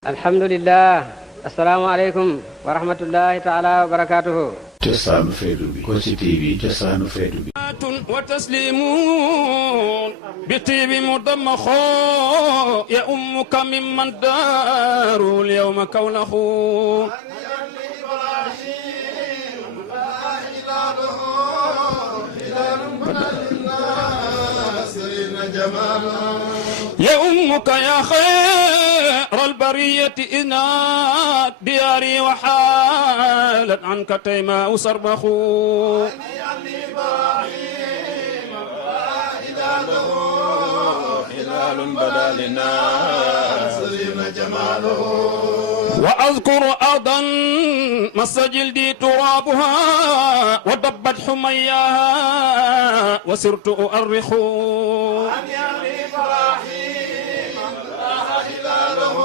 alhamdulillah asalaamaaleykum wa rahmatullahi taala wa barakatuhu cosaanu feetu bi Kossy TV cosaanu feetu bi wa taslimun bi tibi mudammaxo ya ummuka mimman daaru lyawma kawlaxu يا أمك يا خير البرية إنات دياري وحالت عنك تيماء صربخ هلال بدا للناس جماله وأذكر أرضا مس جلدي ترابها ودبت حمياها وسرت أؤرخ عن يمي إبراهيم هلاله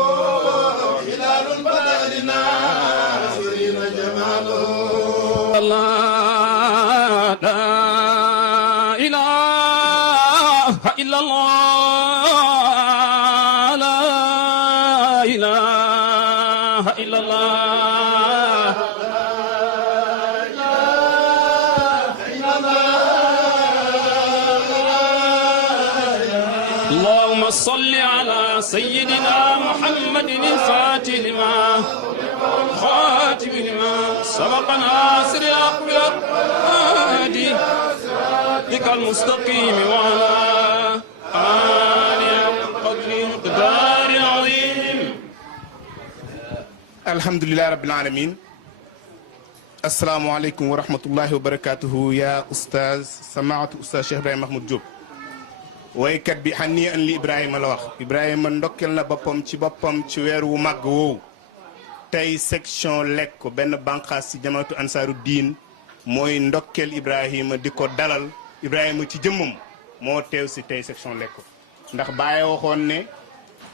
هلال بدا للناس جماله الله لا إله إلا الله صل على سيدنا محمد الفاتح لما خاتم لما سبق ناصر الأقوى هادي بك المستقيم وعلى آله قدر مقدار عظيم الحمد لله رب العالمين السلام عليكم ورحمة الله وبركاته يا أستاذ سماعة أستاذ شيخ إبراهيم محمود Diop waykat bi xanii an li Ibrahima la wax Ibrahima ndokkel na boppam ci weer wu màgg woowu tey section lekko benn banqaas ci jamaatu ansaaru diin mooy ndokkel Ibrahima di ko dalal Ibrahima ci jëmmam moo teew si tey section lekko ndax Baye waxoon ne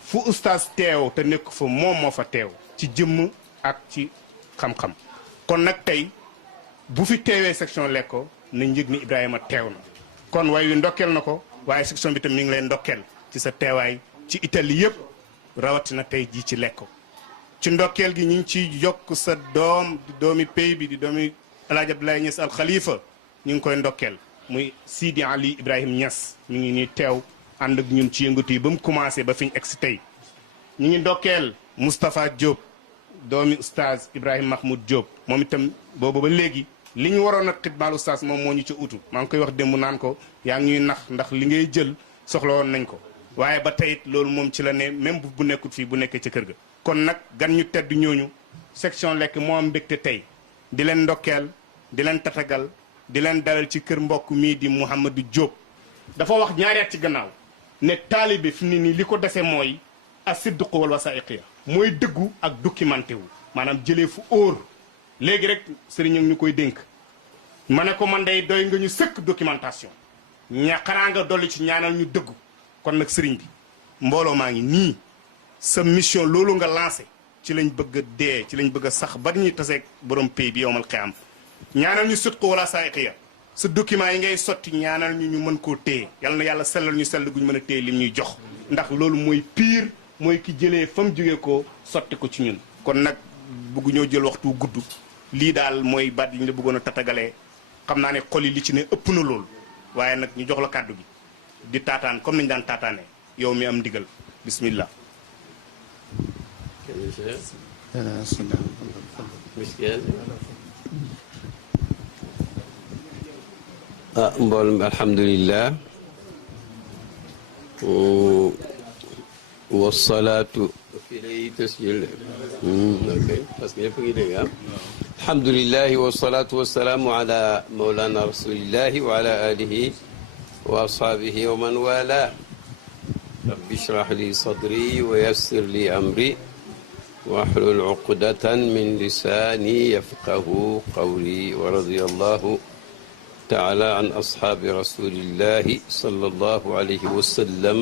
fu ustaas teew te nekk fa moom moo fa teew ci jëmm ak ci xam-xam kon nag tey bu fi teewee section lekko na njëg ni Ibrahima teew na kon way wi ndokkel na ko waaye section bi tam mi ngi leen ndokkeel ci sa teewaay ci Italie yëpp rawatina tey jii ci lekko ci ndokkeel gi ñu ngi ciy yokk sa doom di doomi pay bi di doomi El Hadj Abdoulaye Niass al Khalifa ñu ngi koy ndokkeel muy Sidi Ali Ibrahim Niass mi ngi nii teew ànd ak ñun ci yëngatu yi ba mu commencé ba fi ñu egg si tey ñu ngi ndokkeel Moustapha Diop doomi oustaz Ibrahim Mahmoud Diop moom itam boobu ba léegi li ñu waroon a xidmaal oustaz moom moo ñu ca utu maa ngi koy wax démb naan ko yaa ngi ñuy nax ndax li ngay jël soxla woon nañ ko waaye ba tey it loolu moom ci la ne même bu nekkut fii bu nekkee ca kër ga. kon nag gan ñu tedd ñooñu section lekk moo am mbégte tey di leen ndokkeel di leen tatagal di leen dalal ci kër mbokk mii di Mouhamadou Diop. dafa wax ñaari at ci gannaaw ne taalibe fi ni nii li ko dese mooy as-sidqu wal wasaa'iqiya mooy dëggu ak documenté wu maanaam jëlee fu óor. léegi rek sëriñ ñu koy dénk ma ne ko man day doy nga ñu sëkk documentation xanaa nga dolli ci ñaanal ñu dëggu kon nag sëriñ bi mbooloo maa ngi nii sa mission loolu nga lancé ci lañ bëgg a dee ci lañ bëgg a sax ba ñuy taseeg borom pay bi yowmal xiyaam ñaanal ñu sut ko wala saayiqiya sa document yi ngay sotti ñaanal ñu mën koo téye yal na yàlla sellal ñu sell guñ mën a téye lim ñuy jox ndax loolu mooy pire mooy ki jëlee fa mu jógee ko sotti ko ci ñun kon nag bëggu ñoo jël waxtu gudd lii daal mooy baat yi ñu la bëggoon a tatagalee xam naa ne xol yi li ci ne ëpp na lool waaye nag ñu jox la kàddu gi di taataan comme nañu daan taataane yow mi am ndigal bismillah. mboolem bi alhamdulillah wasalaatu fii lay tasjil ok parce que ñëpp ngi dégg alhamdulillahi wasalaatu wasalaamu ala maulana rasulillahi wa ala alihi wa ashabihi wa man wala rabbi shrah li sadri wa yassir li amri wahlul uqdatan min lisani yafqahu qawli wa radiyallahu taala an ashabi rasulillahi sallallahu alayhi wa sallam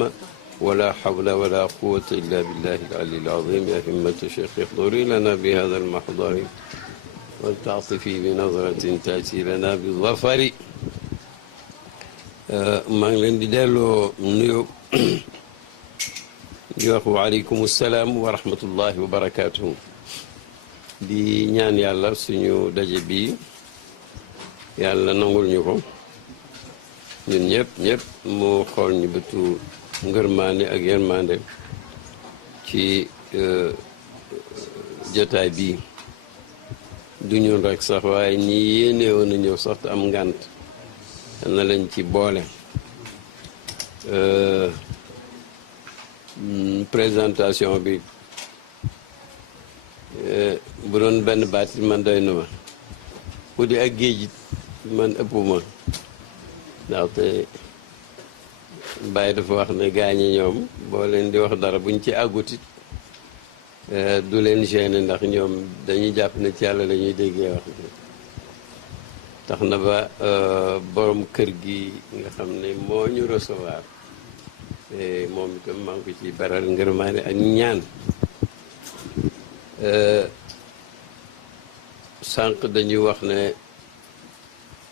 ولا حول ولا قوة إلا بالله العلي العظيم يا همة الشيخ احضري لنا بهذا المحضر ولتعطفي بنظرة تأتي لنا بالظفر maa ngi leen di delloo nuyu di wax waaleykum salaam wa rahmatullahi wa barakaatuhu. di ñaan yàlla suñu daje bi yàlla nangul ñu ko ñun ñëpp mu xool ñu bëtu ngërmaande ak yërmande ci jotaay bi du ñun rek sax waaye ñi yéene woon a ñëw sax te am ngànt na lañ ci boole. présentation bi bu doon benn baat man doy na ma ku di ak géej it man ëpp ma ndaxte Baye dafa wax ne gaañi ñoom boo leen di wax dara buñ ci àggutit du leen gêné ndax ñoom dañuy jàpp ne ci yàlla la ñuy déggee wax tax na ba borom kër gi nga xam ne moo ñu recevoir moom itam maa ngi ko ci baral ngërmaane ak ñaan. sànq dañuy wax ne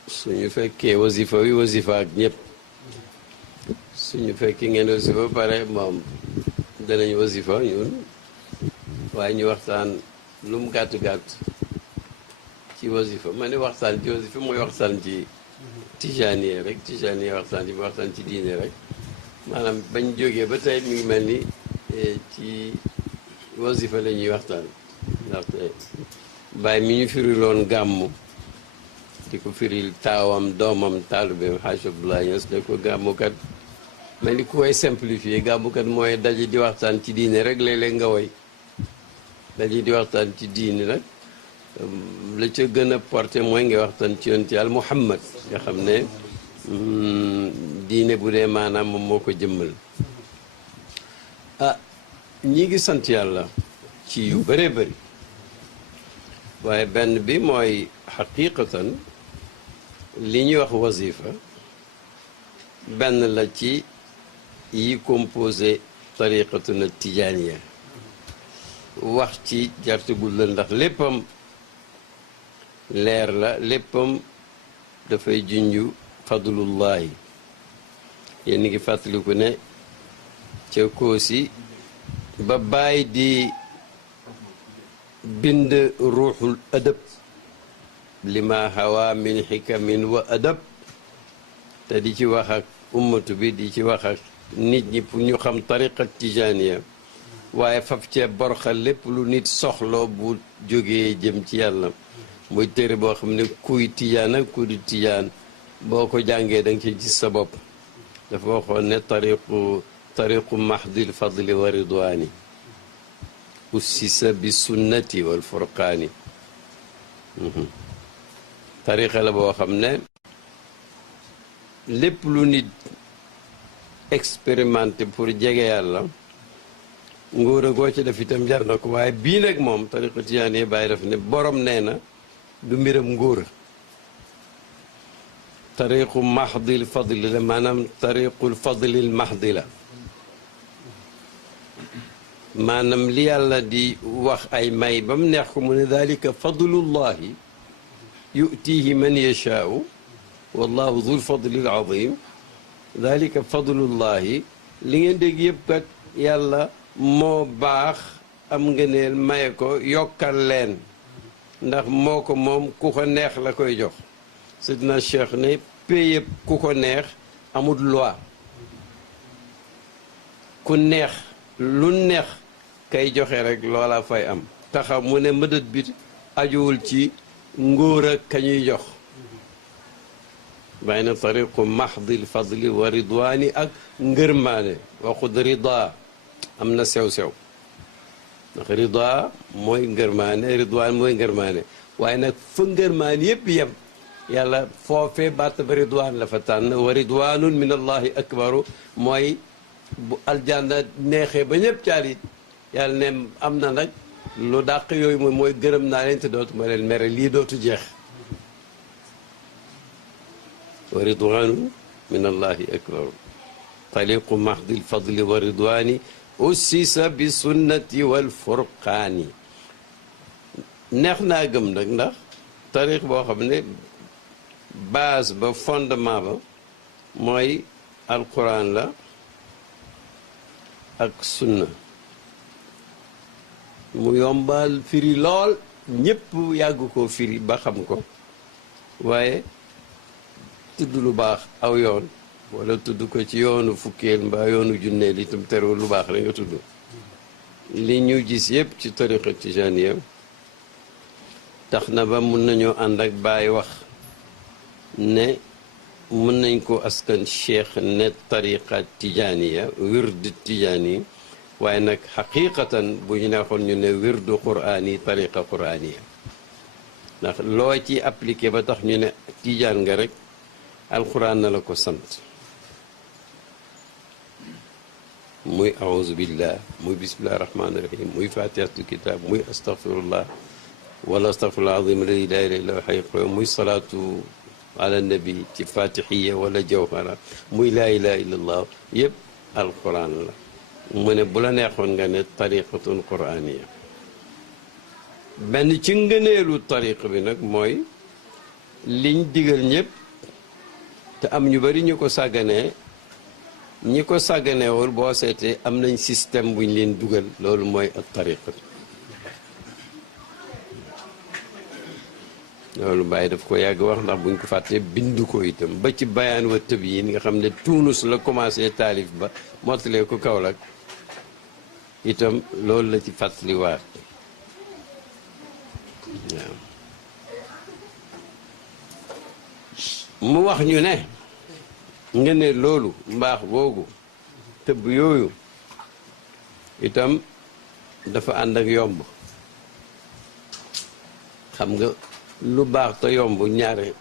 suñu fekkee wasifa wi wasifa ak ñëpp suñu fekkee ngeen wasifa pare moom danañ wasifa ñun waaye ñu waxtaan lu mu gàtt-gàtt ci wasifa ma ne waxtaan ci wasifa mooy waxtaan ci tijaaniye rek tijaaniye waxtaan ci diine rek maanaam bañ jógee ba tey mi ngi mel ni ci wasifa la ñuy waxtaan ndaxte Baye mi ñu firiloon gàmmu di ko firil taawam doomam taalibeem Hajj Abdoulaye Niass ne ko gàmmukat mel ni ku koy simplifier gàmmukat mooy daje di waxtaan ci diine rek léeg-léeg nga woy daje di waxtaan ci diine nag la ca gën a porté mooy nga waxtaan ci yonent Yàlla Muhammad nga xam ne diine bu dee maanaam moom moo ko jëmmal. ñi ngi sant yàlla ci yu bëree bëri waaye benn bi mooy xaqiqatan li ñuy wax wasifa benn la ci yi composé tariqatuna tijaaniya wax ci jartugul la ndax léppam leer la léppam dafay junju fadlullahi yéen ngi fàttaliku ne ca Koosi ba Baay di bind ruuxul adab lima hawa min xikamin wa adab te di ci wax ak ummatu bi di ci wax ak nit ñi pour ñu xam tariqa tijaniya waaye faf cee borxal lépp lu nit soxloo bu jógee jëm ci yàlla muy téere boo xam ne kuy tijaan ak ku di tijaan boo ko jàngee da nga ci gis sa bopp dafa waxoon ne tariqu mahdil fadli wa ridwani ussisa bi sunnati wal furqaani tariqa la boo xam ne lépp lu nit expérimenté pour jege yàlla nguur a goo ci def itam jar na ko waaye bii nag moom tariqa tijaani bàyyi def ne borom nee na du mbiram nguur tariqu mahdil fadli la maanaam tariqul fadlil mahdi la maanaam li yàlla di wax ay may ba mu neex ko mu ne dalika fadlullahi yutihi man yashaau wallahu dul fadlil azim dalika fadlullahi li ngeen dégg yëpp kat yàlla moo baax am ngëneel maye ko yokkal leen ndax moo ko moom ku ko neex la koy jox sidna cheikh ne pay yëpp ku ko neex amul loi ku neex lu neex kay joxe rek loola fay am taxaw mu ne mëdët bi ajuwul ci ngóor ak kañuy jox bàyyi na tariqu mahdil fadli wa ridwani ak ngërmaane waxud rida am na sew-sew ndax rida mooy ngërmaane ridwaan mooy ngërmaane waaye nag fa ngërmaane yépp yem yàlla foofee batt ba ridwaan la fa tànn wa ridwanun min allahi akbaru mooy bu aljanna neexee ba ñëpp caalit yàlla ne am na nag lu dàq yooyu moom mooy gërëm naa leen te dootuma leen mere lii dootu jeex wa ridwanun min allahi akbaru taliqu mahdil fadli wa ridwani ussisa bi sunnati wal furqaani neex naa gëm nag ndax tariq boo xam ne base ba fondement ba mooy alquran la ak sunna mu yombal firi lool ñépp yàgg koo firi ba xam ko waaye tudd lu baax aw yoon wala tudd ko ci yoonu fukkeel mbaa yoonu junneel itam terewul lu baax la nga tudd li ñu gis yépp ci tariqa tijaniya tax na ba mun nañoo ànd ak Baay wax ne mun nañ ko askan cheikh ne tariqa tijaniya wird tijani waaye nag xaqiqatan bu ñu neexoon ñu ne wirdu qur'ani tariqa qur'aniya ndax loo ci appliqué ba tax ñu ne tijaan nga rek alquran na la ko sant muy aouzu billah muy bismillahi rahmani rahim muy fatihatul kitab muy astaghfirullah wala astaghfirullah azim alladi la ilaha illa huwa hayyul qayyum muy salaatu ala nabi ci fatihiya wala jawhara muy laa ilaha illa allah yëpp alquran la mu ne bu la neexoon nga ne tariqatun qur'aniya benn ci ngëneelu tariq bi nag mooy liñ digal ñëpp te am ñu bari ñu ko sàgganee ñi ko sàgganeewul boo seetee am nañ système buñ leen dugal loolu mooy ak tariqa loolu Baye daf ko yàgg wax ndax buñ ko fàttee bind ko itam ba ci bayaan wa tëb yi nga xam ne Tuunus la commencé taalif ba mottalee ko Kaolack itam loolu la ci fàttaliwaat waaw mu wax ñu ne nga ne loolu mbaax googu tëbb yooyu itam dafa ànd ak yomb xam nga lu baax te yomb ñaare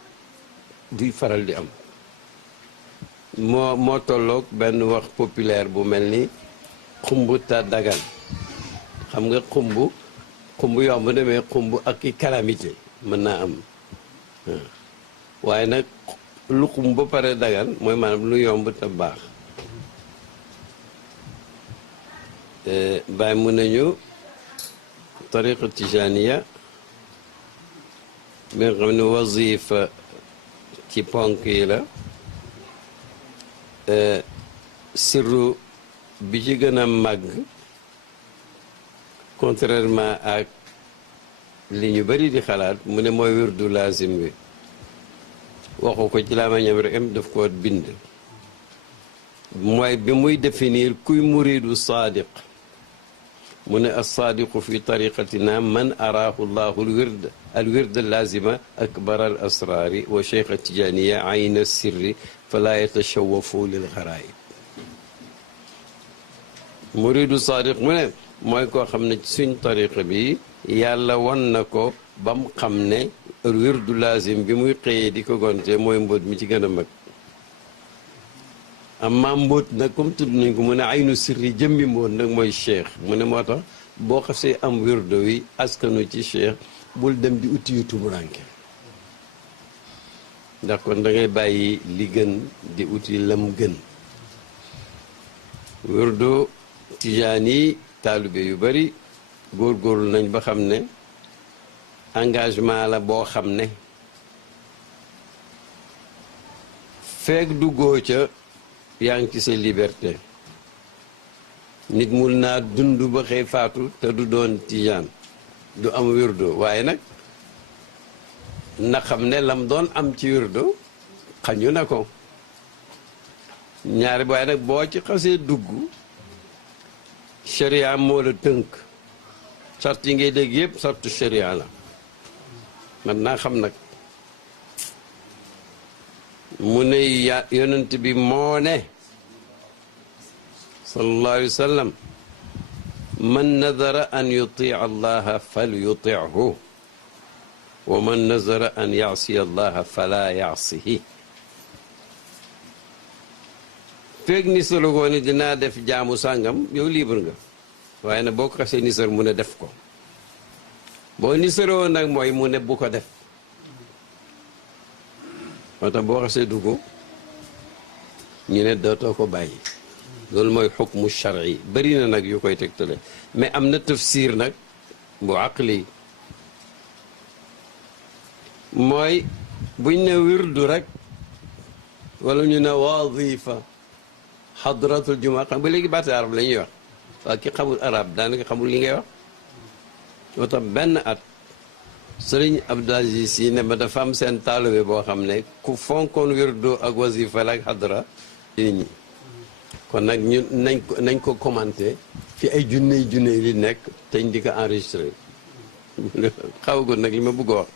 duy faral di am moo tolloog benn wax populaire bu mel ni xumb ta dagan xam nga xumb yomb demee xumb ak i calamité mën naa am waaye nag lu xumb ba pare dagan mooy maanaam lu yomb te baax bàyyi mun nañu tariqa tijaniya bi nga xam ne wazifa ci ponk yi la sirru bi ci gën a màgg contrairement ak li ñu bari di xalaat mu ne mooy wirdu lazim bi waxu ko ci làmmiñam rek am daf ko bind mooy bi muy définir kuy muridu saadiq mu ne alsaadiqu fi tariqatina man araahu llahu alwird allazima akbar al asraari wa cheikh tijaniya ayna sirri fala yatashawafu lil xaraayib muridu saadiq mu ne mooy koo xam ne suñ tariqa bi yàlla won na ko ba mu xam ne wirdu lazim bi muy xëyee di ko gonte mooy mbóot mi ci gën a mag amma mbóot nag comme tudd nañ ko mu ne aynu sirri jëmmi mbóot nag mooy cheikh mu ne moo tax boo xasee am wirdo wi askanu ci cheikh bul dem di uti yu tumuranke ndax kon da ngay bàyyi li gën di uti lam gën wirdo tijaan yi taalibe yu bari góorgóorlu nañ ba xam ne engagement la boo xam ne feek duggoo ca yaa ngi ci sa liberté nit mun naa dund ba xëy faatu te du doon tijaan du am wirdo waaye nag na xam ne lam doon am ci wirdo xañu na ko ñaari waaye nag boo ci xasee dugg sharia moo la tënk sart yi ngay dégg yëpp sartu sharia la man naa xam nag mu ne yonent bi moo ne sallallahu alayhi wa sallam man nadara an yutia allaha fal yutihu wa man nazara an yaasiya allaha fala yaasihi feeg ni salugoo ni dinaa def jaamu sàngam yow libre nga waaye nag boo ko xasee nisar mu ne def ko boo nisaroo nag mooy mu ne bu ko def moo tax boo xasee dugg ñu ne dootoo ko bàyyi loolu mooy xukmu shar'i bari na nag yu koy tegtale mais am na tafsir nag bu aqli mooy buñ ne wirdu rek wala ñu ne wazifa xadratul juma xam ba léegi baati arab la ñuy wax waaye ki xamul arab daanaka xamul li ngay wax moo tax benn at sëriñ Abdou Aziz Sy ne ma dafa am seen taalibe boo xam ne ku fonkoon wirdu ak wasifa la ak xadra nit ñi kon nag ñun nañ ko commenté fi ay junne li nekk te ñu di ko enregistré xawagul nag li ma bëgg a wax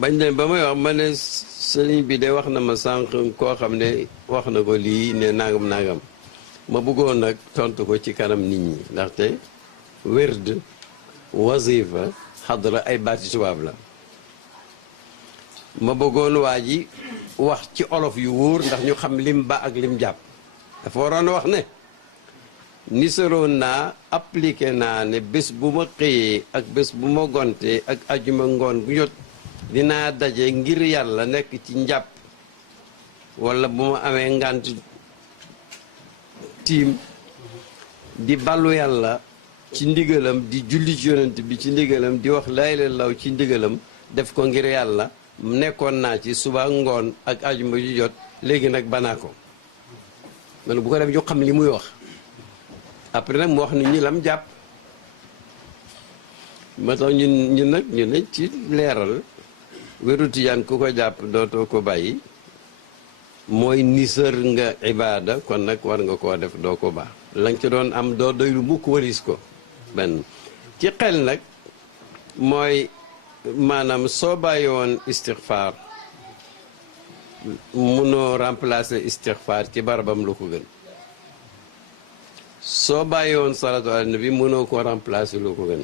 bañ ne ba may wax ma ne sëriñ bi de wax na ma sànq koo xam ne wax na ko lii ne nangam ma bëggoon nag tontu ko ci kanam nit ñi ndaxte wird wasifa xadra ay baati tubaab la ma bëggoon waa ji wax ci olof yu wóor ndax ñu xam lim ba ak lim jàpp dafa waroon wax ne nisaroon naa appliqué naa ne bés bu ma xëyee ak bés bu ma gontee ak ajuma ngoon bu jot dinaa daje ngir yàlla nekk ci njàpp wala bu ma amee ngant tiim di ballu yàlla ci ndigalam di julli ci yonent bi ci ndigalam di wax laa ilaaha illallaah ci ndigalam def ko ngir yàlla nekkoon naa ci suba ngoon ak ajuma ju jot léegi nag banaa ko man bu ko def ñu xam li muy wax après nag mu wax nit ñi lam jàpp ma tax ñun nag ñu ne ci leeral wéru tijaan ku ko jàpp dootoo ko bàyyi mooy nisër nga ibaada kon nag war nga koo def doo ko baax lañ ci doon am doo doylu mukk walis ko benn ci xel nag mooy maanaam soo bàyyi woon istixfaar munoo remplacer istixfaar ci barabam lu ko gën soo bàyyi woon salaatu ala nabi munoo ko remplacer lu ko gën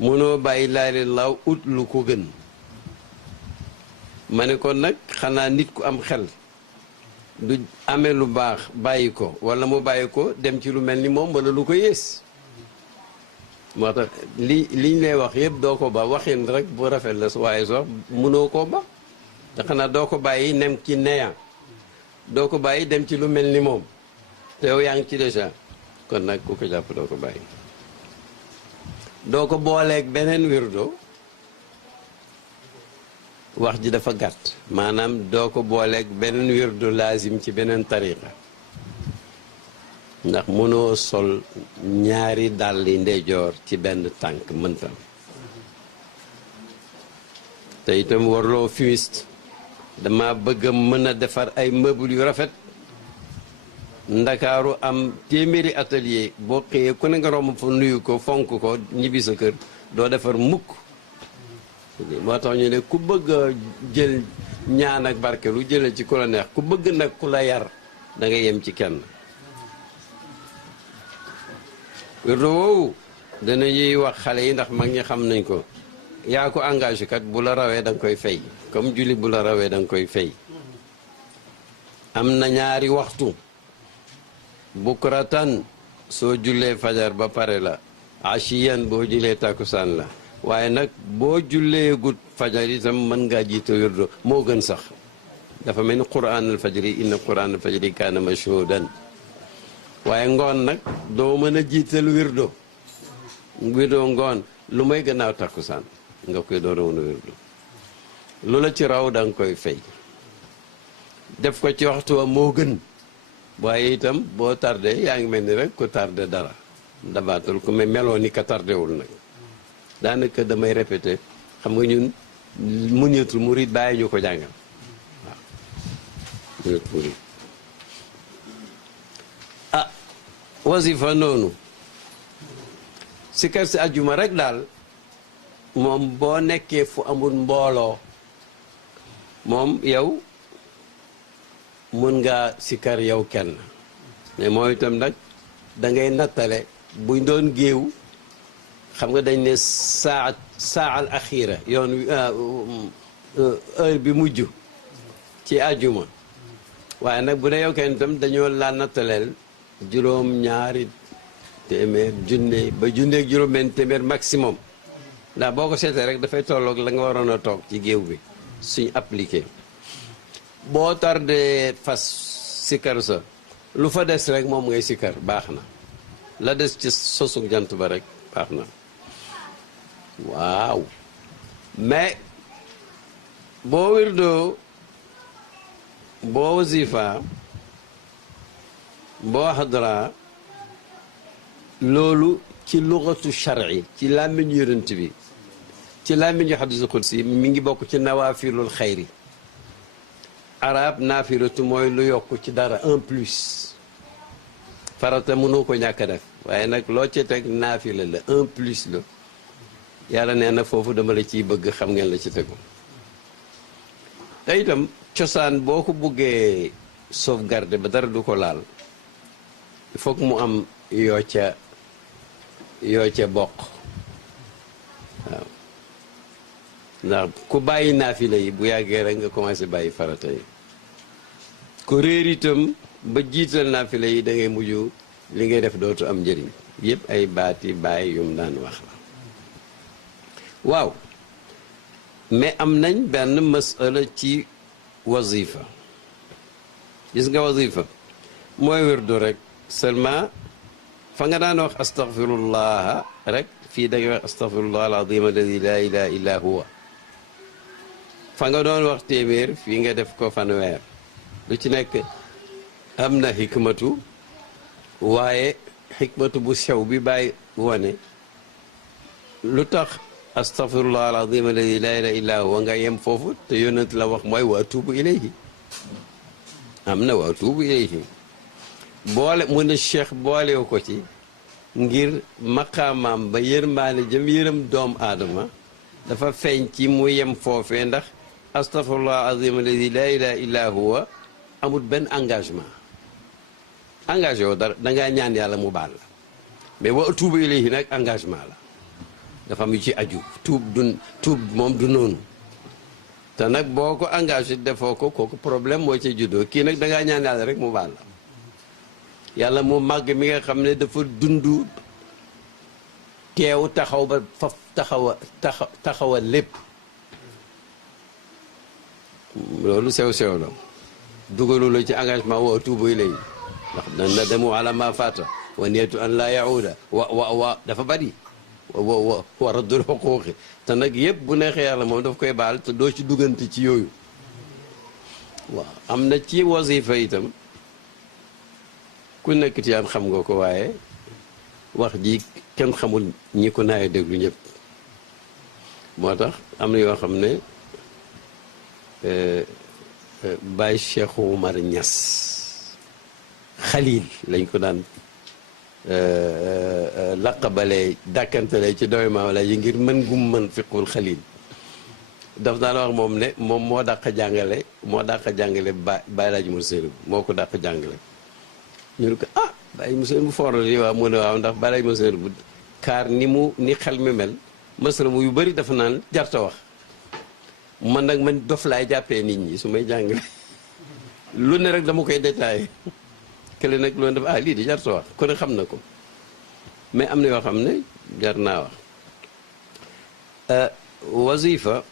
munoo bàyyi laa ilaaha illallaah ut lu ko gën ma ne kon nag xanaa nit ku am xel du amee lu baax bàyyi ko wala mu bàyyi ko dem ci lu mel ni moom wala lu ko yées moo tax liñ lay wax yëpp doo ko ba waxin rek bu rafet la waaye sax mënoo koo ba te xanaa doo ko bàyyi nem ci neya doo ko bàyyi dem ci lu mel ni moom te yow yaa ngi ci déjà kon nag ku ko jàpp doo ko bàyyi doo ko booleeg beneen wirdo wax ji dafa gàtt maanaam doo ko booleeg beneen wirdo laazim ci beneen tariqa ndax mënoo sol ñaari dàlli ndeyjoor ci benn tànk mëntam te itam warloo fumiste dama bëgg a mën a defar ay meubles yu rafet ndakaaru am téeméeri atelier boo xëyee ku ne nga romb fa nuyu ko fonk ko ñibbi sa kër doo defar mukk moo tax ñu ne ku bëgg a jël ñaan ak barkelu jëlee ci ku la neex ku bëgg nag ku la yar da nga yem ci kenn wirdo woowu dana ñuy wax xale yi ndax mag ñi xam nañ ko yaa ko engagé kat bu la rawee da nga koy fay comme julli bu la rawee da nga koy fay am na ñaari waxtu bukratan soo jullee fajar ba pare la ashiyan boo jullee takkusaan la waaye nag boo jullee gut fajar itam mën ngaa jiite wirdo moo gën sax dafa mel ni quraan al fajri inna quraan al fajri kaana mashhuudan waaye ngoon nag doo mën a jiital wirdo ngoon lu may gannaaw takkusaan nga koy door a mën a wirdo lu la ci raw da nga koy fay def ko ci waxtu wa moo gën waaye itam boo tardé yaa ngi mel ni rek ku tardé dara dabaatul ku me meloo ni ka tardéwul nag daanaka damay répété xam nga ñun muñatul murid bàyyi ñu ko jàngal waaw muñatul murid ah wasifa noonu sikar si ajjuma rek daal moom boo nekkee fu amul mbooloo moom yow mun nga sikar yow kenn mais mooy itam nag da ngay nattale buñ doon géew xam nga dañ ne saal axira yoon heure bi mujj ci àjjuma waaye nag bu dee yow kenn itam dañoo laa nattaleel juróom-ñaari téeméer junne ba junneeg juróom-benn téeméer maximum ndax boo ko seetee rek dafay tolloog la nga waroon a toog ci géew bi suñ appliqué boo tardé fas sikar sa lu fa des rek moom ngay sikar baax na la des ci sosug jant ba rek baax na waaw mais boo wirdoo boo wasifa boo xadra loolu ci lugatu shar'i ci làmmiñ yonent bi ci làmmiñu hadiisul qudsi mi ngi bokk ci nawaafilul xayri arab naafilatu mooy lu yokk ci dara un plus farata mënoo ko ñàkk a def waaye nag loo ci teg naafila la un plus la yàlla nee na foofu dama la ciy bëgg xam ngeen la ci tegu te itam cosaan boo ko buggee sauvegarder ba dara du ko laal il faut que mu am yoo ca bokk waaw ndax ku bàyyi naafila yi bu yàggee rek nga commencé bàyyi farata yi ku réer itam ba jiital naafila yi da ngay mujj li ngay def dootu am njëriñ yëpp ay baati bàyyi yum daan wax la waaw mais am nañ benn masala ci wazifa gis nga wazifa mooy wérdu rek seulement fa nga daan wax astaghfirullah rek fii da ngay wax astaghfirullah alazim alladi la ilaha illa huwa fa nga doon wax téeméer fii nga def ko fanweer lu ci nekk am na xikmatu waaye xikmatu bu sew bi bàyyi wane lu tax astaghfirullah alazim alladi la ilaha illa huwa nga yem foofu te yonent la wax mooy wa atubu ilayhi am na wa atubu ilayhi boole mu ne cheikh boolewu ko ci ngir maqaamaam ba yërmaane jëm yërëm doom aadama dafa feeñ ci mu yem foofee ndax astaghfirullah azim alladi la ilaha illa huwa amul benn engagement engagé woo dara dangaa ñaan yàlla mu baal la mais wa atubu ilayhi nag engagement la dafa am yu ci aju tuub moom du noonu te nag boo ko engagé defoo ko kooku problème moo ci juddoo kii nag dangaa ñaan yàlla rek mu baal la yàlla mu màgg mi nga xam ne dafa dund teew taxaw ba faf taxawa lépp loolu sew-sew la dugalu la ci engagement wa atubu ilayhi ndax na demu ala ma fata wa niyatu an la yauda wa dafa bari wa raddul xuquuqi te nag yëpp bu neexee yàlla moom daf koy baal te doo ci duggante ci yooyu waaw am na ci wasifa itam ku nekk ci yaan xam nga ko waaye wax ji kenn xamul ñi ko naay déglu ñëpp moo tax am na yoo xam ne Baye Cheikh Oumar Niass Khalil lañ ko daan laqabale dàkkantale ci doy ma wala yi ngir mën gum mën fiqul Khalil daf daan wax moom ne moom moo dàq jàngale Baye Laaji Mousseynou moo ko dàq jàngale ñu ne ko ah Baye Mousseynou bu fooral yi waaw mu ne waaw ndax Baye Laaji Mousseynou bu kaar ni xel mi mel masala mu yu bëri dafa naan jarta wax man nag man dof laay jàppee nit ñi su may jàngale lu ne rek dama koy détaillé kële nag loolu dafa lii di jarta wax kon xam na ko mais am na yoo xam ne jar naa wax wazifa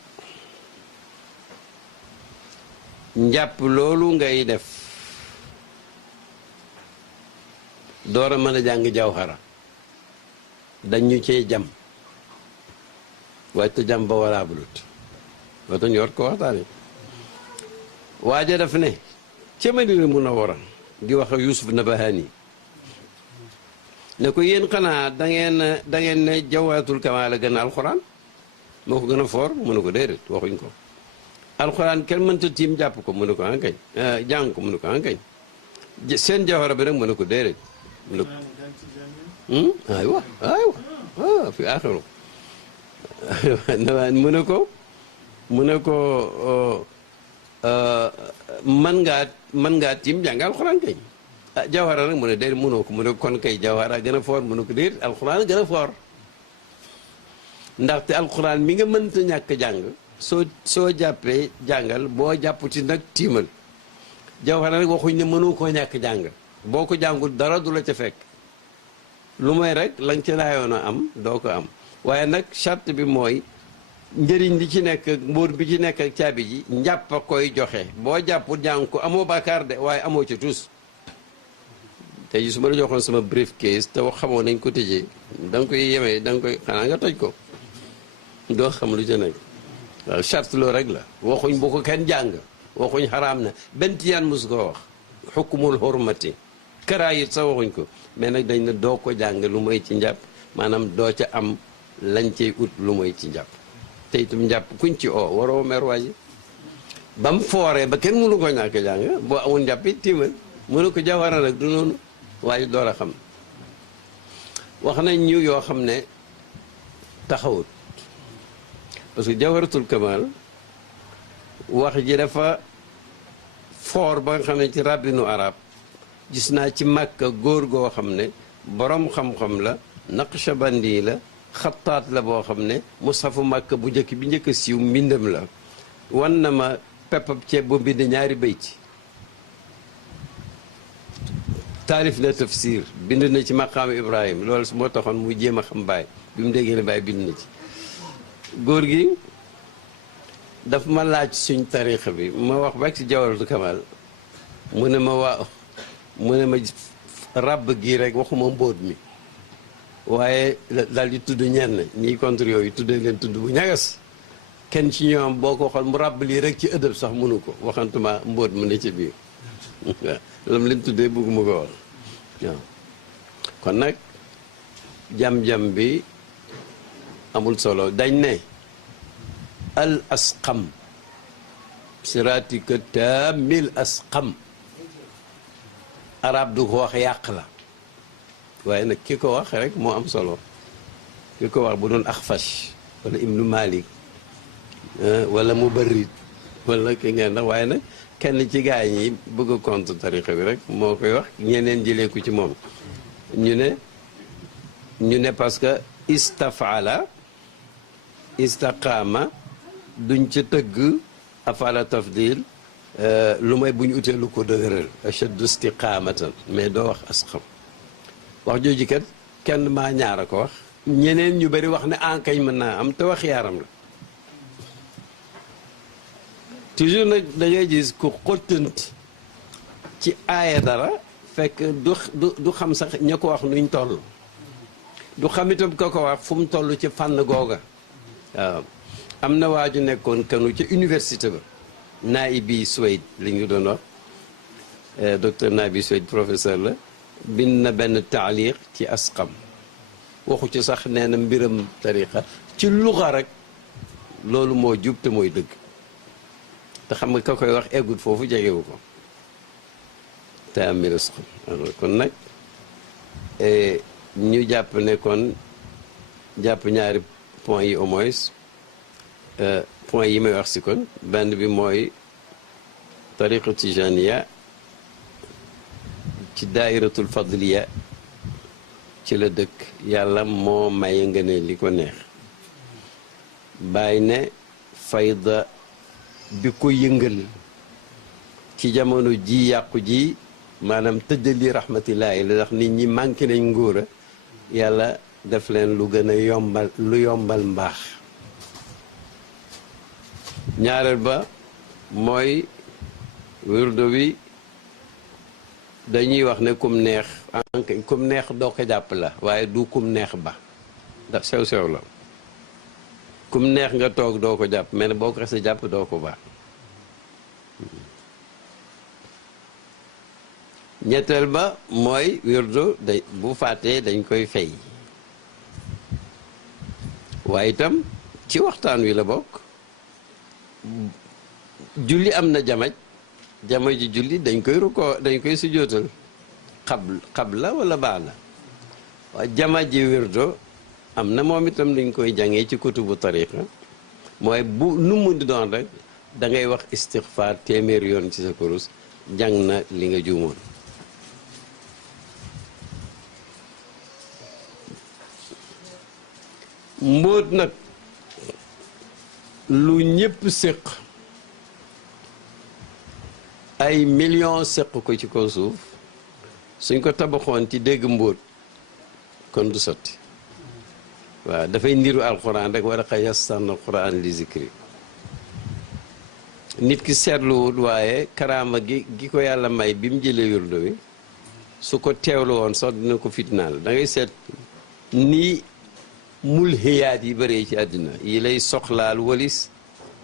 njàpp loolu ngay def door a mën a jàng jawhara dañu cee jam waaye te jam ba walaa bulut wata ñu war ko waxtaane waaja daf ne ca Madina Munawwara di wax ak Yusuf Nabahani ne ko yéen xanaa da ngeen ne jawharatul kamaal a gën a alxuraan moo ko gën a foor mu ne ko déedéet waxuñ ko alxuraan kenn mënta tiim jàpp ko mu ne ko ankañ jàng ko mu ne ko ankañ seen jawhara bi nag mu ne ko déedéet mu ne ko aywa fi aaxiru mu ne ko man ngaa tiim jàng alxuraan kay jawhara nag mu ne déedéet mënoo ko mu ne kon kay jawhara gën a foor mu ne ko déedéet alxuraan gën a foor ndaxte alxuraan mi nga mënta ñàkk jàng soo jàppee jàngal boo jàpputi nag tiimal jawhara nag waxuñ ne mënoo koo ñàkk jàng boo ko jàngul dara du la ca fekk lu may rek la nga ca laayoon a am doo ko am waaye nag charte bi mooy njëriñ li ci nekk mbóot bi ci nekk ak caabi ji njàpp a koy joxe boo jàppul jàng ko amoo bàkkaar de waaye amoo ca tus tey ji su ma la joxoon sama briefcase te wax xamoo nañ ko tëjee da nga koy yemee da nga koy xanaa nga toj ko doo xam lu ca nekk waaw charte loo rek la waxuñ bu ko kenn jàng waxuñ xaraam na benn tiyaan mosu ko wax xukkumul xurmati karaayit sa waxuñ ko mais nag dañ ne doo ko jàng lu may ci njàpp maanaam doo ca am lañ cay ut lu mooy ci njàpp te itam njàpp kuñ ci oo waroo mer waaji ba mu fooree ba kenn mënu ko ñàkk jàng boo amul njàpp it tiimal mënu ko jawara nag du noonu waaye door a xam wax nañ ñu yoo xam ne taxawut parce que jawharatul kamal wax ji dafa foor ba nga xam ne ci rabbinu arab gis naa ci Makka góor goo xam ne borom xam-xam la naqshabandi la xattaat la boo xam ne mushafu Makka bu njëkk bi njëkk a siiw mbindam la wan na ma peppab ceeb bu mbind ñaari bayti taalif na tafsir bind na ci maqaam Ibrahim loolu su moo taxoon mu jéem a xam baay bi mu déggee ne baay bind na ci góor gi daf ma laaj suñ tarixa bi ma wax ba ci jawharatul kamal mu ne ma waaw mu ne ma ràbb gii rek waxuma mbóot mi waaye daal di tudd ñenn ñiy contre yooyu tuddee leen tudd bu ñagas kenn ci ñoom boo ko xool mu ràbb lii rek ci ëdëb sax mënu ko waxantuma mbóot mu ne ci biir waaw lam leen tuddee bëgguma ko wax waaw kon nag jam-jam bi amul solo dañ ne al asqam siratika taamil asqam arab du ko wax yàq la waaye nag ki ko wax rek moo am solo ki ko wax bu doon Axfash wala Ibnu Malik wala Mubarrid wala ki ngeen ndax waaye nag kenn ci gaa yi bëgg a compte tarixa bi rek moo koy wax ñeneen jëlee ko ci moom ñu ne parce que istafala istaqaama duñ ca tëgg afala tafdil lu may bu ñu utee lu ko dëgëral ashaddu istiqaamatan mais doo wax asqam wax jooju kat kenn maa ñaar a ko wax ñeneen ñu bari wax ne ankañ mën naa am te wax yaaram la toujours nag da ngay gis ku xottant ci aaya dara fekk du xam sax ña ko wax nuñ toll du xam itam ka ko wax fu mu toll ci fànn googa waaw am na waaju nekkoon kanu ca université ba Naibi Suwaid li ñu doon wax docteur Naibi Suwaid professeur la bind na benn taaliq ci asqam waxu ci sax nee na mbiram tariqa ci luxa rek loolu moo jub te mooy dëgg te xam nga ka koy wax eggut foofu jegewu ko te am mir asqam kon nag ñu jàpp ne kon jàpp ñaari point yi au moins point yi may wax si kon benn bi mooy tariqa tijaniya ci daairatul fadliya ci la dëkk yàlla moo may nga ne li ko neex bàyyi ne fayda bi ko yëngal ci jamono ji yàqu ji maanaam tëddali rahmatillahi la ndax nit ñi manqué nañ ngóora yàlla def leen lu gën a yombal mbaax ñaareel ba mooy wirdo wi dañuy wax ne kum neex kum neex doo ko jàpp la waaye du kum neex ba ndax sew-sew la kum neex nga toog doo ko jàpp mais ne boo ko xasee jàpp doo ko baax ñetteel ba mooy wirdo day bu fàttee dañ koy fay waaye itam ci waxtaan wi la bokk julli am na jamaj ji julli dañ koy rukkoo dañ koy sujjóotal xabla wala baada waaye jamaj ji wirdo am na moom itam dañ koy jàngee ci kutubu tariqa mooy bu nu mu di doon rek da ngay wax istixfaar téeméer yoon ci sa kurus jàng na li nga juumoon mbóot nag lu ñépp séq ay millions séq ko ci kaw suuf suñ ko tabaxoon ci dégg mbóot kon du sotti waaw dafay niru alxuraan rek war a xëy yassarna alxuraan li zikri nit ki seetluwut waaye karaama gi ko yàlla may bi mu jëlee wirdo wi su ko teewlu woon sax dina ko fitnaal da ngay seet nii mulhiyaat yi bëree ci àddina yi lay soxlaal walis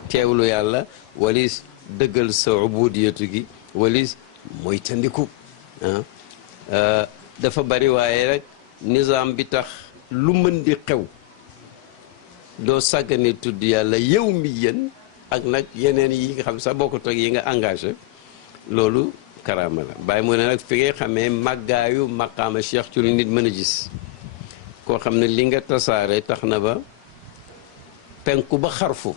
teewlu yàlla walis dëggal sa ubudiyatu gi walis mooy tandiku dafa bari waaye rek nizaam bi tax lu mën di xew doo sàggane tudd yàlla yow mi yéen ak nag yeneen yi nga xam sax bokkut ak yi nga engagé loolu karaama la bàyyi mu ne nag fi ngay xamee màggaayu maqaama cheikh ci lu nit mën a gis koo xam ne li nga tasaare tax na ba penku ba xarfu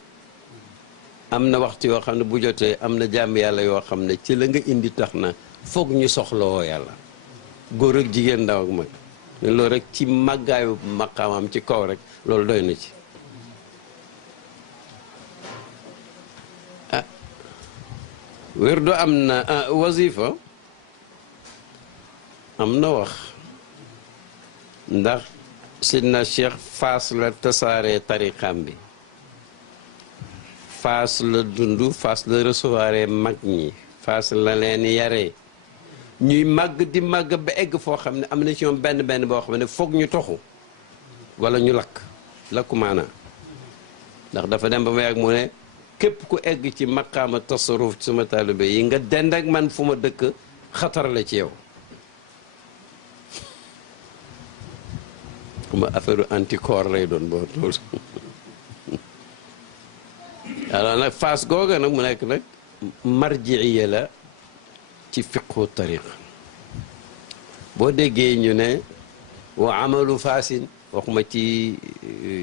am na waxtu yoo xam ne bu jotee am na jàmm yàlla yoo xam ne ci la nga indi tax na foog ñu soxlawoo yàlla góor ak jigéen ndaw ak mag loolu rek ci màggaayu maqaamam ci kaw rek loolu doy na ci wérdu am na wazifa am na wax ndax sidna cheikh Faas la tasaare tariqam bi Faas la dund Faas la recevoir mag ñi Faas la leen yaree ñuy màgg di màgg ba egg foo xam ne am na ci ñoom benn benn boo xam ne foog ñu toxu wala ñu lakku maanaa ndax dafa dem ba ma yàgg mu ne képp ku egg ci maqaama tasarruf ci sama taalibe yi nga dend ak man fu ma dëkk xatar la ci yow kuma affaire anticorps lay doon boo loolu alors nag Faas googa nag mu nekk nag marjiiya la ci fiqhu tariqa boo déggee ñu ne wa amalu faasin waxuma ci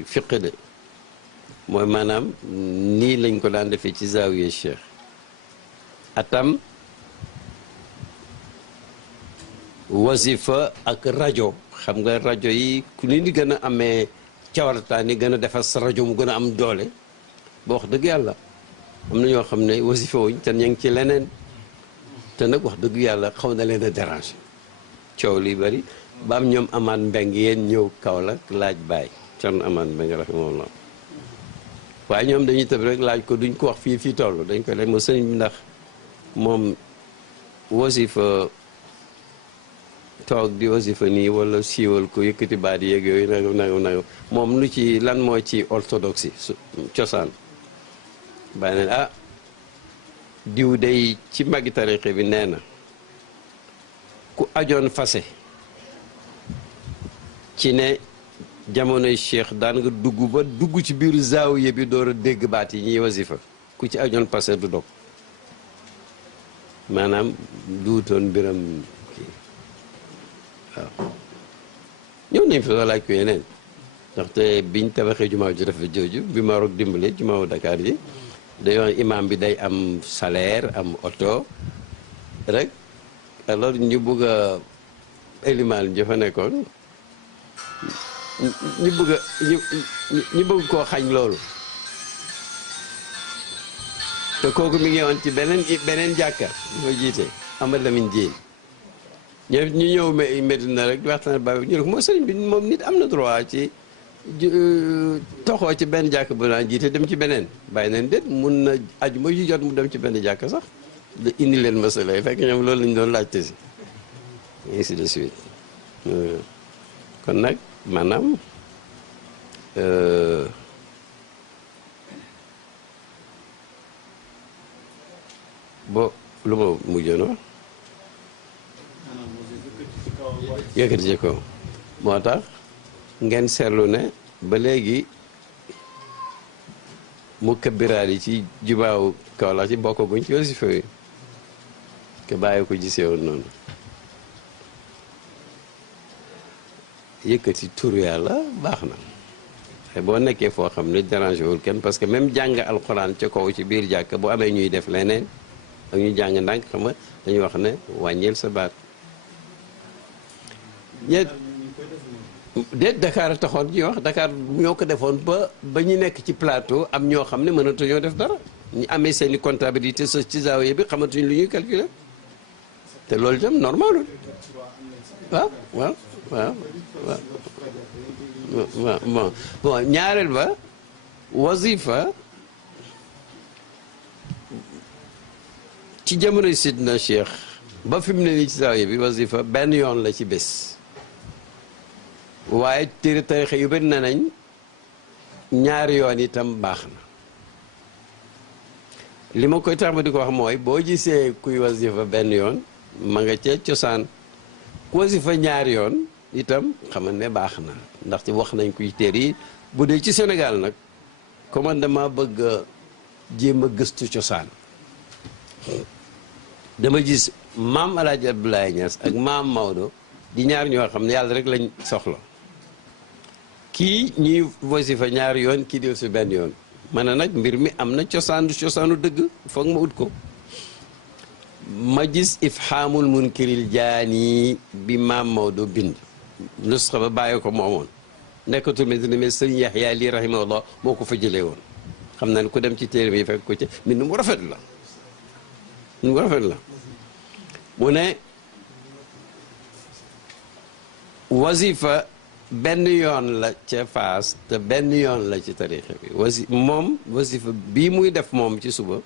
fiq de mooy maanaam nii lañ ko daan defee ci zaawiya cheikh atam wasifa ak rajo xam nga rajo yi ku ni di gën a amee cawartaan yi gën a defar sa rajo mu gën a am doole ba wax dëgg yàlla am na ñoo xam ne wasifa wuñ te ñu ngi ci leneen te nag wax dëgg yàlla xaw na leen a déranger coow li bari ba am ñoom amaat mbeng yéen ñëw Kaolack laaj baay con amaat mbeng rahimahullah waaye ñoom dañuy tëb rek laaj ko duñ ko wax fii toll dañ ko leen mo sëñ bi ndax moom wasifa toog di wasifa nii wala siiwal ko yëkkati baat yeeg yooyu nangam moom lu ci lan moo ci orthodoxie cosaan bàyyi neen ah diw day ci magi tarixe bi nee na ku ajoon fase ci ne jamonoy cheikh daan nga dugg ci biiru zaawiya bi door a dégg baat yi ñuy wasifa ku ci ajoon fase du dog maanaam duutoon mbiram kii waaw ñëw nañ fi laaj ko yeneen ndaxte biñ tabaxee jumaa ju rafet jooju bi ma roog dimbale jumaa Dakar ji day wax imam bi day am salaire am oto rek alors ñu bëgg a élimaan ja fa nekkoon ñu bëgg koo xañ loolu te kooku mi ngi woon ci beneen jàkka moo jiite Amad Lamine Diène ñu ñëw Medina rek waxtaan ba ñu ne ko moo sëriñ bi moom nit am na droit ci toxoo ci benn jàkk bu naan jiite dem ci beneen bàyyi neen déet mun na aju ma ju jot mu dem ci benn jàkk sax da indi leen masala yi fekk ñoom loolu lañ doon laajte si ainsi de suite kon nag maanaam bo lu ma mujjoon yëkkati ci kaw moo tax ngeen seetlu ne ba léegi mu kabiraat yi ci jubaaw kaw la ci bokk guñ ci wasifa yi ke bàyyi ko gisee woon noonu yëkkati tur yàlla baax na te boo nekkee foo xam ne dérangé wul kenn parce que même jàng alxuraan ca kaw ci biir jàkk bu amee ñuy def leneen ak ñu jàng ndànk xam nga dañuy wax ne wàññil sa baat ñeet déet Dakar a taxoon ñuy wax Dakar ñoo ko defoon ba ñu nekk ci plateau am ñoo xam ne mënatuñoo def dara ñu amee seen i comptabilité sa ci zaawiya bi xamatuñ lu ñuy calculer te loolu itam normalul waaw waaw waaw waaw bon ñaareel ba wazifa ci jamono sidna Cheikh ba fi mu ne nii ci zaawiya bi wazifa benn yoon la ci bés waaye téere tarixa yu bëri na nañ ñaari yoon itam baax na li ma koy tax ma di ko wax mooy boo gisee kuy wasifa benn yoon ma nga ca cosaan ku wasifa ñaari yoon itam xamal ne baax na ndaxte wax nañ ko ci téere yi bu dee ci Sénégal nag commandement bëgg a jéem a gëstu cosaan dama gis maam El Hadj Abdoulaye Niass ak maam Maodo di ñaar ñoo xam ne yàlla rek lañ soxla kii ñuy wasifa ñaari yoon kii di si benn yoon ma ne nag mbir mi am na cosaanu dëgg foog ma ut ko ma gis ifhaamul munkiril jaani bi maam Maodo bind nusxa ba bàyyi ko moomoon nekkatul mais sëñ Yaxya lii rahimahullah moo ko fa jëlee woon xam naa ne ku dem ci téere bi fekk ko ci mbind mu rafet la mu ne wasifa benn yoon la ca Faas te benn yoon la ci tarixa bi wasifa bii muy def moom ci suba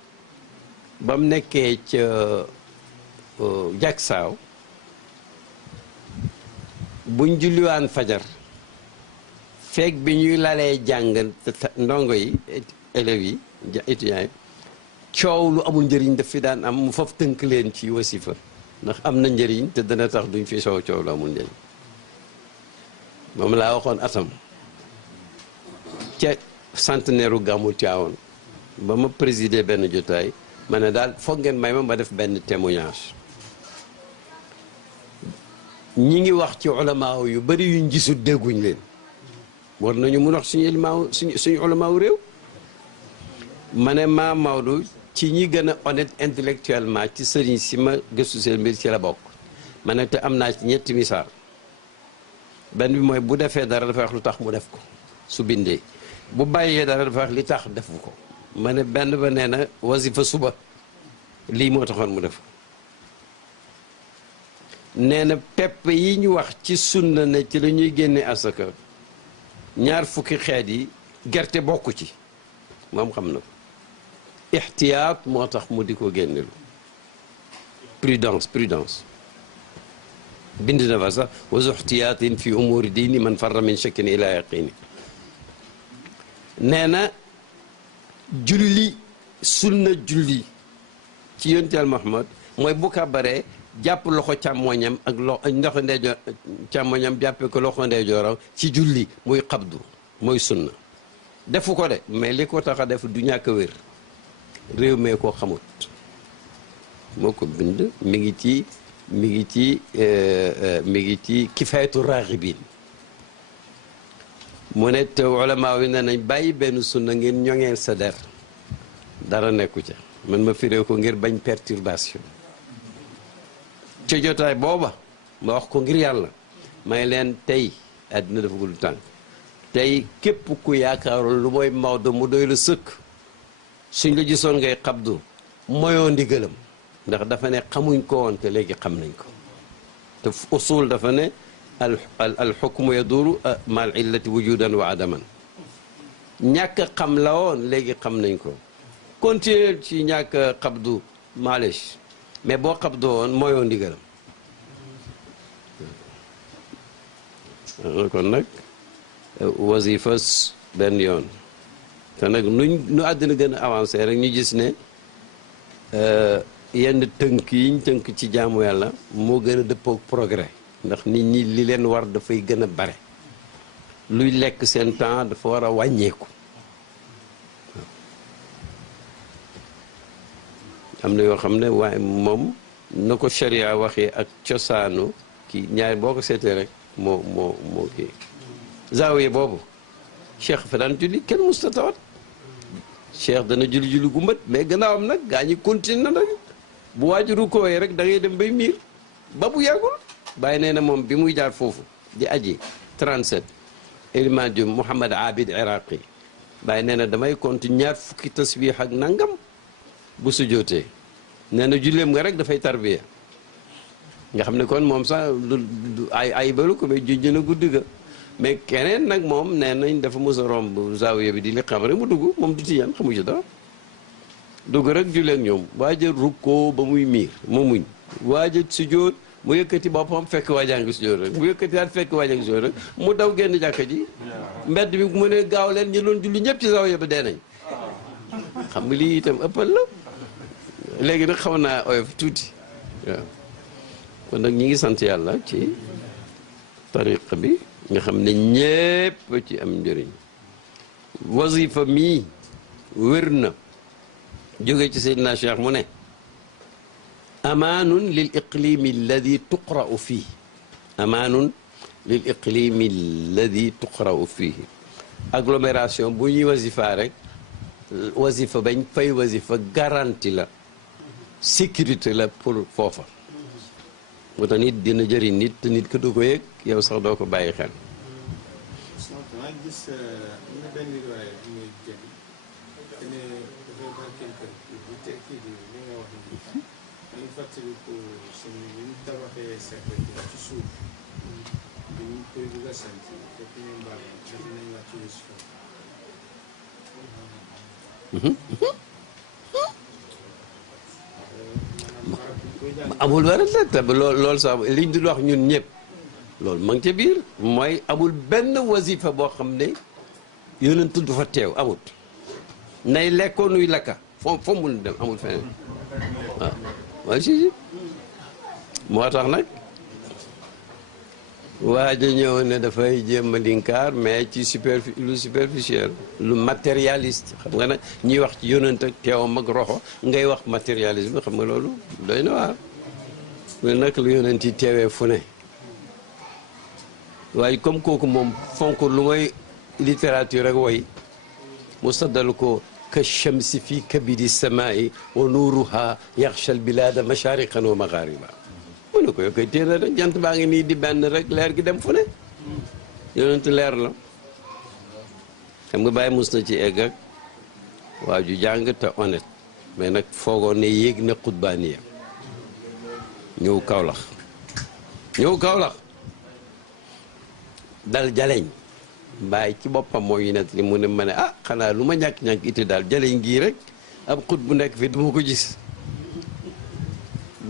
ba mu nekkee ca jagsaaw buñ julliwaan fajar feeg bi ñuy lalee jàng ndongo yi élèves yi étudiants yi coow lu amul njëriñ daf fi daan am mu faf tënk leen ci wasifa ndax am na njëriñ te dana tax duñ fi coow lu amul njëriñ moom laa waxoon atam ca centenaire u gàmmu Tiwaawan ba ma présider benn jotaay ma ne daal foog ngeen may ma def benn témoignage ñi ngi wax ci ulamaaw yu bari yuñ gisul dégguñ leen war nañu mun wax suñu ulamaaw suñu ulamaaw réew ma ne maa Maodo ci ñi gën a honnête intellectuellement ci sëriñ si ma gëstu seen mbir ci la bokk ma ne te am naa ci ñetti misaal benn bi mooy bu defee dara dafa wax lu tax mu def ko su bindee bu bàyyee dara dafa wax li tax defu ko ma ne benn ba nee na wasifa suba lii moo taxoon mu def nee na pepp yi ñu wax ci sunna ne ci la ñuy génne asaka ñaar fukki xeet yi gerte bokku ci moom xam na ko ixtiyaat moo tax mu di ko génnelu prudence bind na fa sax wasu ixtiyaatin fi umuri diini man farra min shakkin ila yaqini nee na julli sunna julli ci yonent Yàlla Muhammad mooy bu kàbbaree jàpp loxo càmmoñam ak loxo ndeyjoor càmmoñam jàppee ko loxo ndeyjooram ci julli muy xabdu mooy sunna defu ko de mais li ko tax a def du ñàkk a wér réew mee koo xamut moo ko bind mi ngi ci kifaayatu raaxibiin mu ne te ulamaa yi ne nañ bàyyi benn sunna ngeen ñoŋeel sa der dara nekku ca man ma firee ko ngir bañ perturbation ca jotaay booba ma wax ko ngir yàlla may leen tey àddina dafa gudd tànk tey képp ku yaakaarul lu mooy Maodo mu doy la sëkk suñ la gisoon ngay xabdu moyoo ndigalam ndax dafa ne xamuñ ko woon te léegi xam nañ ko te usul dafa ne al xukmu yaduru mal illati wujudan wa adaman ñàkk xam la woon léegi xam nañ ko continuer ci ñàkk xabdu malish mais boo xabdu woon moyoo ndigalam kon nag wasifa benn yoon te nag nu àddina gën a avancé rek ñu gis ne yenn tënk yiñ tënk ci jaamu yàlla moo gën a dëppook progrès ndax nit ñi li leen war dafay gën a bare luy lekk seen temps dafa war a wàññeeku am na yoo xam ne waaye moom na ko sharia waxee ak cosaanu kii ñaari boo ko seetee rek moo kii zaawiya boobu cheikh fa daan julli kenn musta tawat cheikh dana julli gu mbët mais gannaawam nag gaa ñi continue na nag bu waajuru kooyee rek da ngay dem bay miir ba bu yàggul bàyyi nee na moom bi muy jaar foofu di aji 37 Eliman Diop Mouhamad Abid Iraqi bàyyi nee na damay continue ñaar fukki tasbih ak nangam bu sujootee nee na julleem nga rek dafay tarbiya nga xam ne kon moom sax ay balu ko mais junj na guddi ga mais keneen nag moom nee nañ dafa mos a romb zaawiya bi di li xam rek mu dugg moom du tijaan xamu ci dara dugg rek julleeg ñoom waaja rukkoo ba muy miir mu muñ waaja sujjóot mu yëkkati boppam fekk waajaa ngi sujjóot rek mu yëkkati waat fekk waajaa ngi sujjóot rek mu daw génn jàkka ji mbedd bi mu ne gaaw leen ñu doon julli ñëpp ci zaawiya bi dee nañ xam nga lii itam ëppal la léegi nag xaw naa oyof tuuti waaw kon nag ñi ngi sant yàlla ci tariqa bi nga xam ne ñépp ci am njëriñ wazifa mii wér na jóge ci Seydina Cheikh mu ne amaanun lil iqlimi alladi tuqra'u fii amaanun lil iqlimi alladi tuqra'u fii agglomération bu ñuy wasifa rek wasifa bañ fay wasifa garantie la sécurité la pour foofa moo tax nit dina jëriñ nit te nit ko du ko yëg yow sax doo ko bàyyi xel amul werante te loolu sax liñ dul wax ñun ñëpp loolu ma ngi ca biir mooy amul benn wasifa boo xam ne yonent du fa teew amut nay lekkoo nuy lakka foo mun dem amul feneen waaw waaye si moo tax nag waa ji ñëw ne dafay jéem a linkaar mais ci lu superficiel lu matérialiste xam nga nag ñuy wax ci yonent ak teewam ak roxo ngay wax matérialisme xam nga loolu doy na waar mais nag lu yonent yi teewee fu ne waaye comme kooku moom fonk lu mooy littérature ak woy mu saddal ko ka shamsi fi kabidi samaa'i wa nuuruha yaxsha al bilada mashariqan wa maghariba mu ne ko yow koy téere rek jant baa ngi nii di benn rek leer gi dem fu ne yonent leer la xam nga bàyyi mus na ci egg ak waa ju jàng te honnête mais nag foogoon ne yéeg na xutbaaniya ñëw Kawlax dal jaleñ bàyyi ci boppam moo ñu net li mu ne ma ne ah xanaa lu ma ñàkk-ñàkk itti daal jaleñ gii rek ab xut bu nekk fi duma ko gis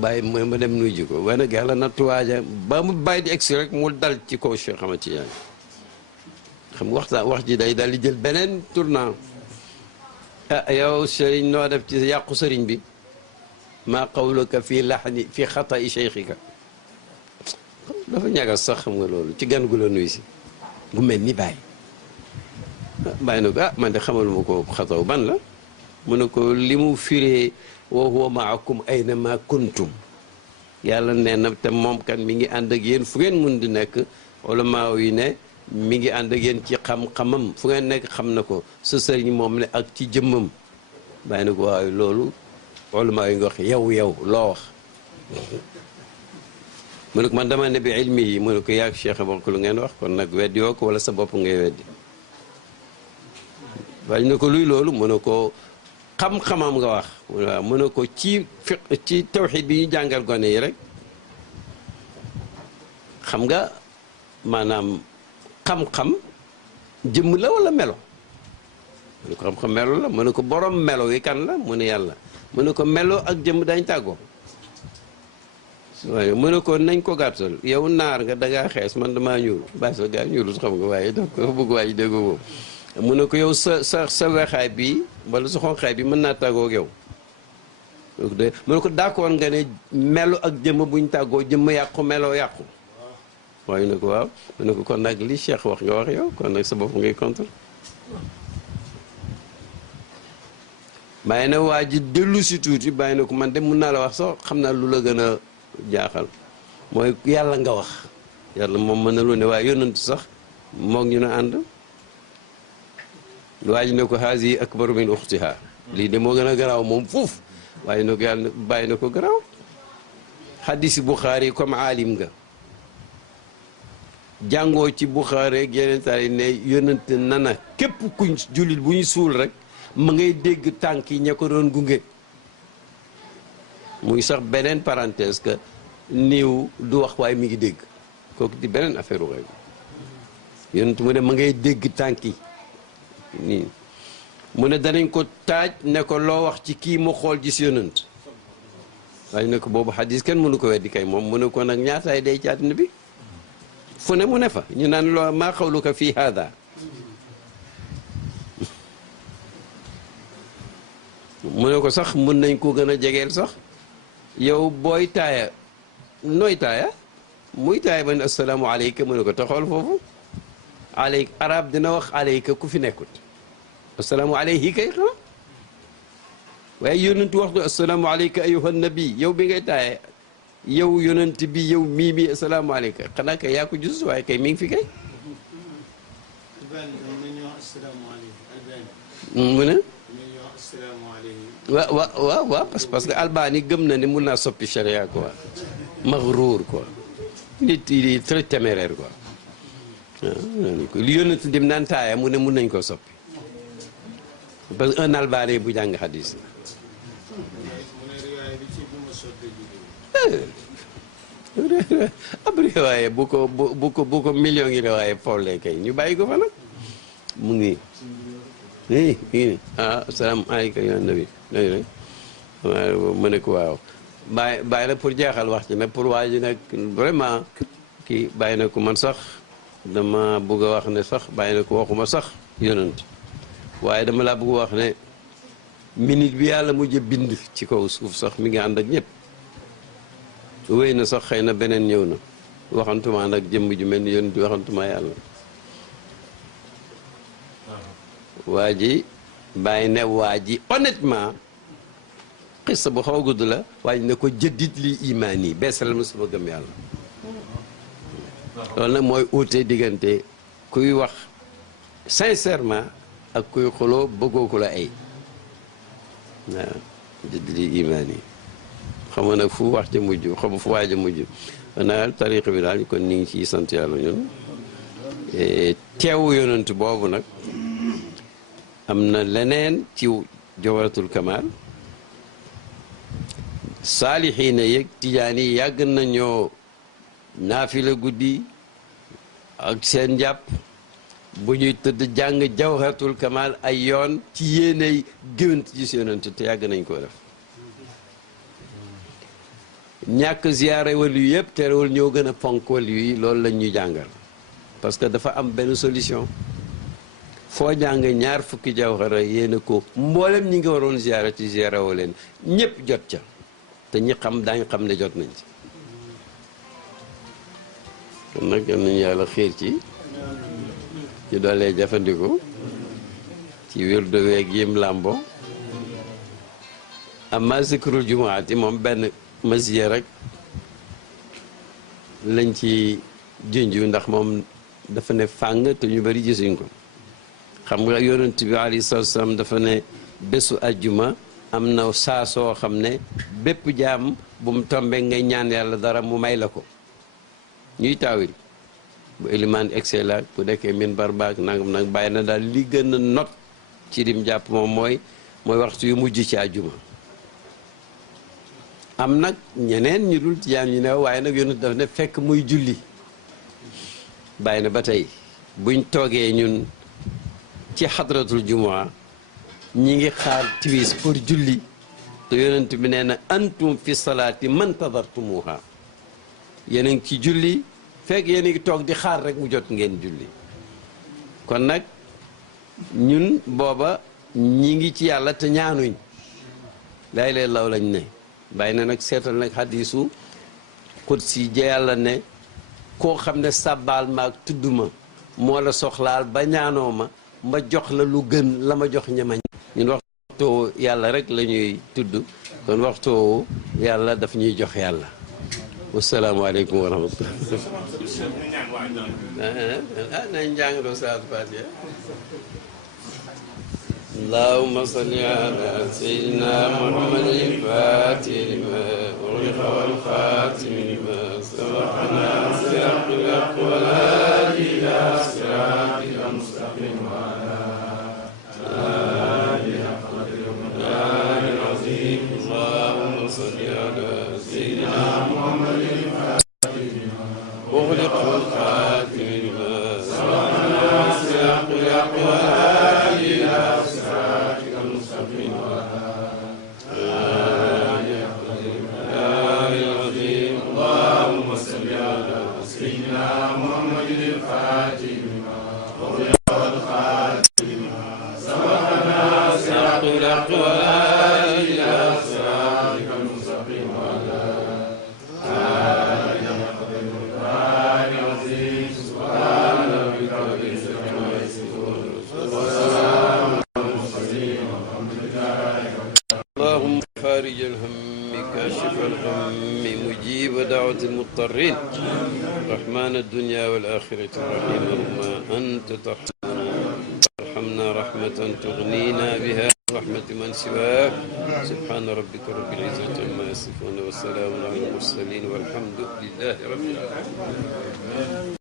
bàyyi mooy ma dem nuy ji ko waaye nag yàlla nattuwaaja ba mu bàyyi di egsi rek mu dal ci kaw Cheikh Ahmad Tidiane xam nga wax ji day dal di jël beneen tournant ah yow sëriñ noo def ci yàqu sëriñ bi maa qawluka fii laxni fii xata'i cheikhika dafa ñagas sax xam nga loolu ci gan gu la nuy si gu mel ni bàyyi bàyyi na ko ah man de xamaluma ko xataw ban la mu ne ko li mu firee wa huwa maakum ayna ma kuntum yàlla nee na te moom kan mi ngi ànd ak yéen fu ngeen mun di nekk ulama yi ne mi ngi ànd ak yéen ci xam-xamam fu ngeen nekk xam na ko sa sëriñ moom ne ak ci jëmmam bàyyi na ko waaye loolu ulama yi nga wax yow loo wax mu ne ko man dama ne bi ilmi yi mu ne ko yaag cheikh bokk lu ngeen wax kon nag weddi woo ko wala sa bopp ngay weddi bañ na ko luy loolu mu ne ko xam-xamam nga wax waaw mu ne ko ci tawxid bi ñu jàngal gone yi rek xam nga maanaam xam-xam jëmm la wala melo mu ne ko xam-xam melo la mu ne ko borom melo yi kan la mu ne yàlla mu ne ko melo ak jëmm dañ tàggoo waaye mu ne ko nañ ko gàttal yow naar nga dangaa xees man damaa ñuul bàyyi sa gaa ñuulut xam nga waaye daf ko bëgg waaye dégg boobu mu ne ko yow sa weexaay bi wala sa xonqaay bi mën naa tàggoo ak yow mu ne ko d'accord nga ne melo ak jëmm buñ tàggoo jëmm yàqu melo yàqu waaye ne ko waaw mu ne ko kon nag li Cheikh wax nga wax yow kon nag sa bopp ngay contre bàyyi na waa ji dellu si tuuti bàyyi na ko man de mun naa la wax sax xam naa lu la gën a jaaxal mooy yàlla nga wax yàlla moom mën na lu ne waaye yonent sax moog ñu ne ànd waa ji ne ko haasi akbaru min uxtiha lii de moo gën a garaaw moom fuuf waaye ne ko yàlla bàyyi na ko garaaw xaddisi Buxaari comme aalim nga jàngoo ci Buxaari ak yeneen taal yi ne yonent nana képp kuñ jullit bu ñu suul rek ma ngay dégg tànk yi ña ko doon gunge muy sax beneen parenthèse que niiw du wax waaye mi ngi dégg kooku di beneen affaire u yonent mu ne ma ngay dégg tànk yi nii mu ne danañ ko taaj ne ko loo wax ci kii mu xool gis yonent waaye ne ko boobu xadis kenn mënu ko weddi kay moom mu ne ko nag ñaataay day ci àddina bi fu ne mu ne fa ñu naan loo maa xawluka fii haada mu ne ko sax mën nañ ko gën a jegeel sax yow booy taaya nooy taaya muy taay ba ne assalaamu aleyka mu ne ko taxawal foofu aleyk arab dina wax aleyka ku fi nekkut assalaamu aleyhi kay xam waaye yonent wax na assalaamu aleyka ayyuhan nabi yow bi ngay taaye yow yonent bi yow mii mi assalaamu aleyka xanaa kay yaa ko gis waaye kay mi ngi fi kay mu ne waaw parce que albani gëm na ne mun naa soppi charia quoi maghruur quoi nit yi très téméraire quoi waaw li yonent dim naan taaya mu ne mun nañ koo soppi parce que un albani bu jàng xadis ab riwaaye bu ko million ngi riwaaye folle kay ñu bàyyi ko fa nag mu ngi asalaamaaleykum ya nabi ma ne ko waaw bàyyi na pour jeexal wax ci nag pour waa ji nag vraiment kii bàyyi na ko man sax dama bëgg a wax ne sax bàyyi na ko waxuma sax yonent waaye dama laa bëgg wax ne minute bi yàlla mujj bind ci kaw suuf sax mi ngi ànd ak ñëpp wéy na sax xëy na beneen ñëw na waxantuma nag jëmm ju mel ni yonent waxantuma yàlla waa ji bàyyi ne waa ji honnêtement xissa bu xaw a gudd la waa ji ne ko jëddit li imaan yi beesalal ma sama gëm yàlla loolu nag mooy uute diggante kuy wax sincèrement ak kuy xuloo bëggoo ku la ay waaw jëddit li imaan yi xam nga nag fu wax ja mujj xam fu waa ja mujj naa tariix bi daal kon ñu ngi ciy sant yàlla ñun teewu yonent boobu nag am na leneen ci jawharatul kamal saalixiina yeeg tijaan yi yàgg nañoo naafila guddi ak seen njàpp bu ñuy tëdd jàng jawharatul kamal ay yoon ci yéenay géwant ci si yonent te yàgg nañ koo def ñàkk ziyaare wàllu yu yëpp terewul ñoo gën a fonk wàllu yi loolu lañ ñu jàngal parce que dafa am benn solution foo jàng ñaar fukki jawhara yéena ko mboolem ñi nga waroon ziyaara ci ziyaara woo leen ñëpp jot ca te ñi xam daañ xam ne jot nañ ci kon nag yal nañu yàlla xiir ci doolee jafandiku ci wirdu weeg yim làmbo amma zikrul jumaati moom benn masiya rek lañ ci junju ndax moom dafa ne fàng te ñu bari gisuñ ko xam nga yonent bi alayhi salaatu salaam dafa ne bésu ajjuma am na saa soo xam ne bépp jaam bu mu tombe ngay ñaan yàlla dara mu may la ko ñuy taawil bu élimaan excellent bu dekkee min barbaak nangam nag bàyyi na daal li gën a not ci lim jàpp moom mooy waxtu yu mujj ci ajjuma am nag ñeneen ñu dul tijaan ñu ne waaye nag yonent daf ne fekk muy julli bàyyi na ba tey buñ toogee ñun ci xadratul jumaa ñi ngi xaar tiwis pour julli te yonent bi nee na antum fi salaati man tadartumuha yéen a ngi ci julli fekk yéen a ngi toog di xaar rek mu jot ngeen julli kon nag ñun booba ñi ngi ci yàlla te ñaanuñ lay leen law lañ ne bàyyi na nag seetal nag xadiisu qudsi ja yàlla ne koo xam ne sàbbaal ma ak tudd ma moo la soxlaal ba ñaanoo ma jox la lu gën la ma jox ñama ñun waxtu yàlla rek la ñuy tudd kon waxtu yàlla daf ñuy jox yàlla wasalaamaaleykum wa rahmatullah nañ njàngaloo salaatu fatiha allahumma salli ala sayyidina muhammadin fatihi lima ughliqa wal khatimi lima sabaqa nasir al-haqq wal hadi ila siratika al-mustaqim wa ala alihi qadri al-azim allahumma salli ala sayyidina muhammadin fatihi lima ughliqa wal khatimi lima sabaqa nasir al-haqq wal hadi ila كاشف الغم مجيب دعوة المضطرين رحمن الدنيا والآخرة رحمهما أنت ترحمنا رحمة تغنينا بها رحمة من سواك سبحان ربك رب العزة عما يصفون والسلام على المرسلين والحمد لله رب العالمين.